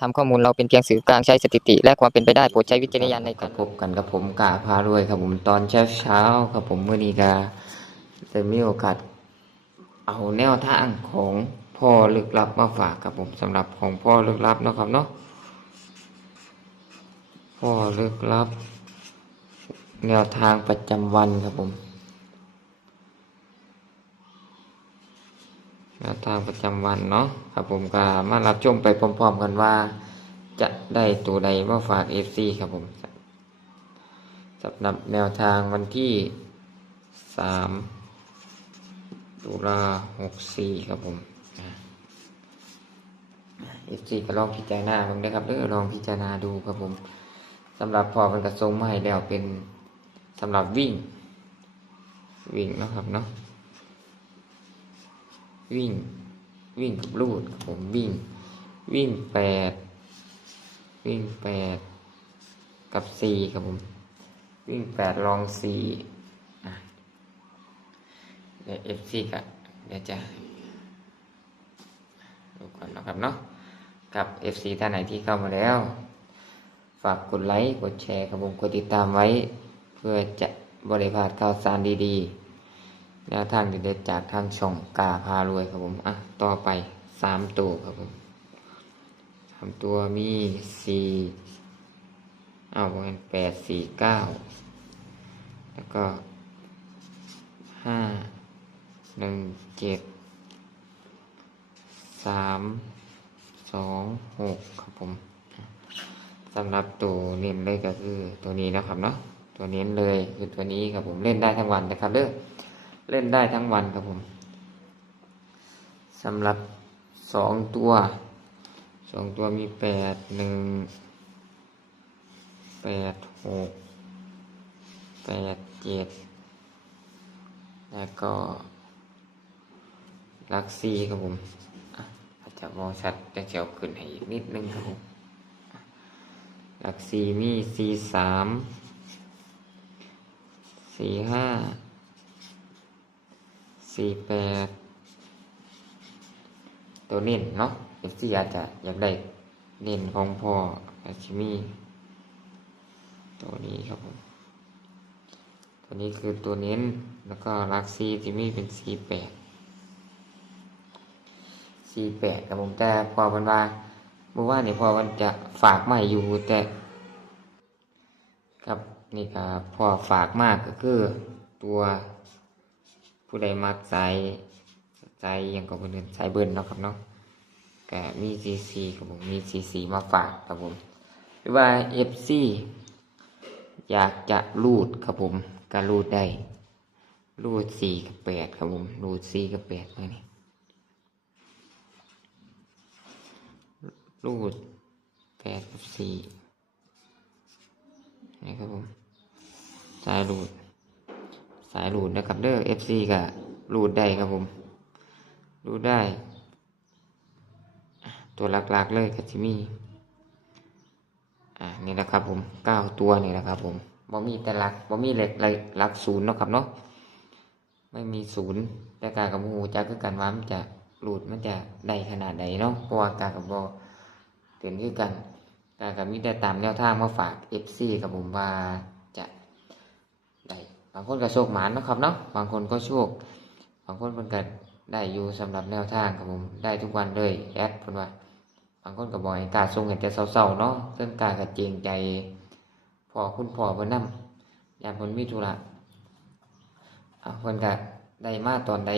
ทำข้อมูลเราเป็นเพียงสื่อกลางใช้สถิติ และความเป็นไปได้โปรดใช้วิจารณญาณในการพบกันกับผมกาพารวยครับผมตอนเช้าเช้าๆครับผมเมื่อนี้ก็จะมีโอกาสเอาแนวทางของพ่อลึกลับมาฝากครับผมสำหรับของพ่อลึกลับเนาะครับเนาะพ่อลึกลับ แนวทางประจำวันครับผม แนว ทางประจำวันเนาะครับผมก็มารับชมไปพร้อมๆกันว่า จะได้ตัวใดมาฝาก FC ครับผมสำหรับแนวทางวันที่3ตุลา64ครับผมอะ FC ก็ลองพิจารณาเบ้างได้อครับเด้อลองพิจารณาดูครับผมสำหรับพอเป็นกระทรงให้แล้วเป็นสำหรับวิ่ง วิ่งนะครับเนาะวิ่ง วิ่งกับลูดครับผมวิ่ง วิ่งแปดวิ่งแปดกับสี่ครับผม วิ่งแปดลองสี่อะเดี๋ยวเอฟซีกับเดี๋ยวจะดูก่อนนะครับเนาะกับ FC ท่านไหนที่เข้ามาแล้ว ฝากกดไลค์ กดแชร์ครับผมกดติดตามไว้ เพื่อจะบริพาดข่าวสารดีๆ แนวทางเด็ดจากทางช่องกาพารวยครับผม อะ ต่อไปสามตัวครับผมสามตัวมีสี่เอาประมาณแปดสี่เก้าแล้วก็ห้าหนึ่งเจ็ดสามสองหกครับผมสำหรับตัวเน้นเลยก็คือตัวนี้นะครับเนาะตัวเน้นเลยคือตัวนี้ครับผมเล่นได้ทั้งวันนะครับเด้อ เล่นได้ทั้งวันครับผมสำหรับสองตัวสองตัวมีแปดหนึ่งแปดหกแปดเจ็ดแล้วก็ลักซี่ครับผมอาจจะมองชัดแต่เจียวขึ้นให้อีกนิดนึงครับผมลักซี่มีสี่สามสี่ห้า สี่แปดตัวเน้นเนาะเอฟซีอาจจะอยากได้เน้นของพ่ออาชิมีตัวนี้ครับผมตัวนี้คือตัวเน้นแล้วก็ลักซีที่มีเป็นสี่แปดสี่แปดครับผมแต่พอวันว่าเมื่อวานนี่พอวันจะฝากใหม่อยู่แต่ครับนี่ครับพอฝากมากก็คือตัว ผู้ใดมักสายสายอยังกับคนอื่นสายเบิร์นเนาะครับเนาะก็มีซีซีครับผมมีซีซีมาฝากครับผมหรือว่าเอฟซีอยากจะรูดครับผมก็รูดได้รูดสี่กับแปดครับผมรูดสี่กับแปดนี่รูดแปดกับสี่นี่ครับผมสายรูด สายรูดนะครับเด้อ FC ก็รูดได้ครับผมรูดได้ ตัวหลักๆเลยก็จะมีอ่านี่นะครับผมเก้าตัวนี่นะครับผมบ่มีแต่หลักบ่มีเหล็กเลยหลักศูนย์เนาะครับเนาะไม่มีศูนย์แต่การกับหูจะคือกันว่ามันจะรูดมันจะได้ขนาดใดเนาะเพราะว่าการกับบอเต็นคือกันการกับมีแต่ตามแนวทางมาฝาก FC กับผมว่าางคนก็โชคหมานนะครับเนาะบางคนก็โชคบางคนเพิ่นก็ได้อยู่สำหรับแนวทางครับผมได้ทุกวันเลยแอดเพิ่นว่าบางคนก็บอกให้กาส่งให้แต่เศร้าๆเนาะซึ่งกาก็เจงใจพอคุณพ่อเพิ่นนำยามเพิ่นมีธุระอะเพิ่นก็ได้มาตอนใด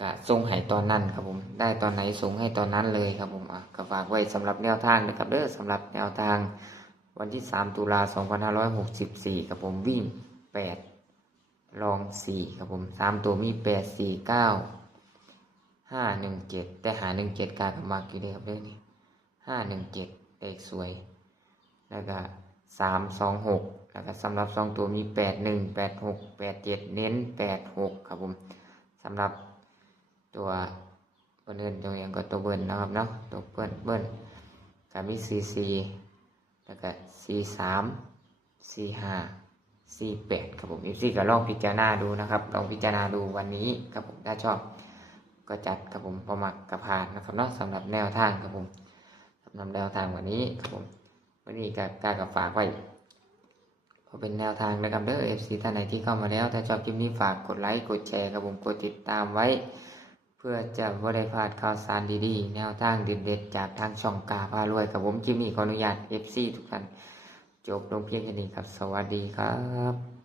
ก็ส่งให้ตอนนั้นครับผมได้ตอนไหนส่งให้ตอนนั้นเลยครับผมอะก็ฝากไว้สำหรับแนวทางนะครับเด้อสำหรับแนวทางวันที่ 3 ตุลา2564ครับผมวิ่ง แปดลองสี่ครับผมสามตัวมีแปดสี่เก้าห้าหนึ่งเจ็ดแต่หาหนึ่งเจ็ดกากมักอยู่เลยครับเรื่องนี้ห้าหนึ่งเจ็ดเลขสวย แล้วก็สามสองหกแล้วก็สำหรับสองตัวมีแปดหนึ่งแปดหกแปดเจ็ดเน้นแปดหกครับผมสำหรับตัวเบิร์เบิ้ตรงอย่างก็ตัวเบิร์นนะครับเนาะตัวเบิร์นเบิร์นกับมีซีซีแล้วก็ซีสามซีห้า สี่แปดครับผมอีซี่ก็ลองพิจารณาดูนะครับลองพิจารณาดูวันนี้ครับผมถ้าชอบ ก็จัดครับผมประมักกระพานนะครับเนาะสำหรับแนวทางครับผมสนำแนวทางวันนี้ครับผมวันนี้ก็กล้ากับฝากไว้เพราะเป็นแนวทางนะครับเด้อ FC ท่านไหนที่เข้ามาแล้ว ถ้าชอบคลิปนี้ฝากกดไลค์กดแชร์ครับผมกดติดตามไว้ เพื่อจะไม่ได้พลาดข่าวสารดีๆ แนวทางเด็ดๆจากทางช่องกาพารวยครับผมคลิปนี้ขออนุญาต FC ทุกท่าน จบลงเพียงแค่นี้ครับ สวัสดีครับ